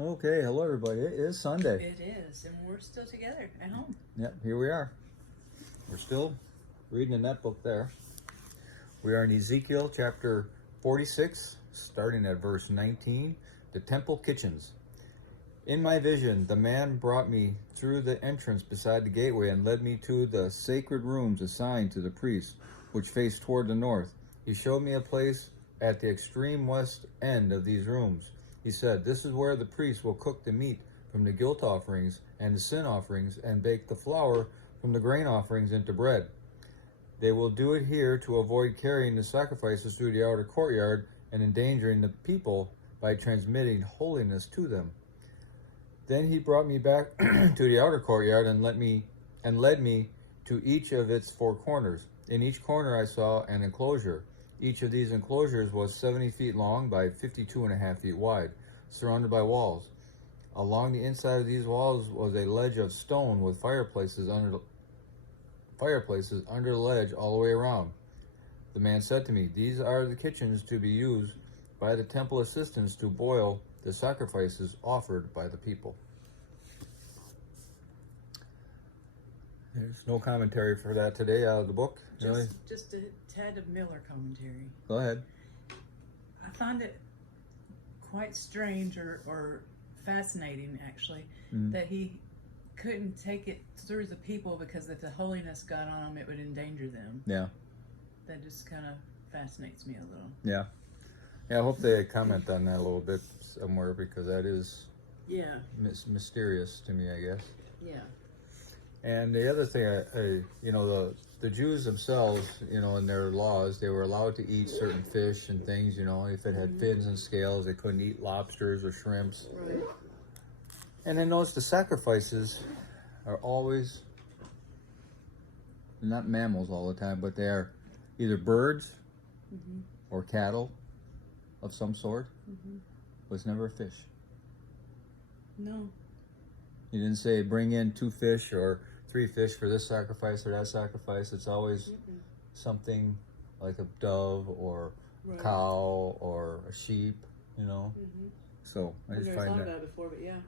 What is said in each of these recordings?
Okay, hello everybody. It is Sunday. It is, and we're still together at home. Yep, here we are. We're still reading in that book there. We are in Ezekiel chapter 46, starting at verse 19, the temple kitchens. In my vision, the man brought me through the entrance beside the gateway and led me to the sacred rooms assigned to the priests, which faced toward the north. He showed me a place at the extreme west end of these rooms. He said, "This is where the priests will cook the meat from the guilt offerings and the sin offerings and bake the flour from the grain offerings into bread. They will do it here to avoid carrying the sacrifices through the outer courtyard and endangering the people by transmitting holiness to them." Then he brought me back to the outer courtyard and led me to each of its four corners. In each corner I saw an enclosure. Each of these enclosures was 70 feet long by 52.5 feet wide, surrounded by walls. Along the inside of these walls was a ledge of stone with fireplaces under the ledge all the way around. The man said to me, "These are the kitchens to be used by the temple assistants to boil the sacrifices offered by the people." There's no commentary for that today out of the book. Really? Just a tad of Miller commentary. Go ahead. I find it quite strange or fascinating, actually, that he couldn't take it through the people because if the holiness got on them, it would endanger them. Yeah. That just kind of fascinates me a little. Yeah. Yeah, I hope they comment on that a little bit somewhere because that is mysterious to me, I guess. Yeah. And the other thing, the Jews themselves, in their laws, they were allowed to eat certain fish and things, if it had fins and scales, they couldn't eat lobsters or shrimps. Right. And then notice the sacrifices are always, not mammals all the time, but they are either birds or cattle of some sort. But it's never a fish. No. You didn't say bring in 2 fish or 3 fish for this sacrifice or that sacrifice. It's always something like a dove or a cow or a sheep, So I just find that. That before, but yeah.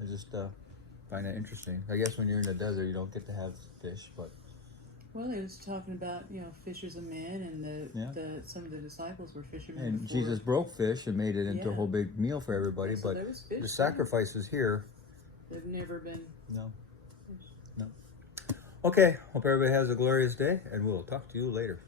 I just find that interesting. I guess when you're in the desert, you don't get to have fish, but. Well, he was talking about fishers of men, and some of the disciples were fishermen. And before. Jesus broke fish and made it into a whole big meal for everybody. So but there was fish the sacrifices here. They've never been. No. Okay. Hope everybody has a glorious day, and we'll talk to you later.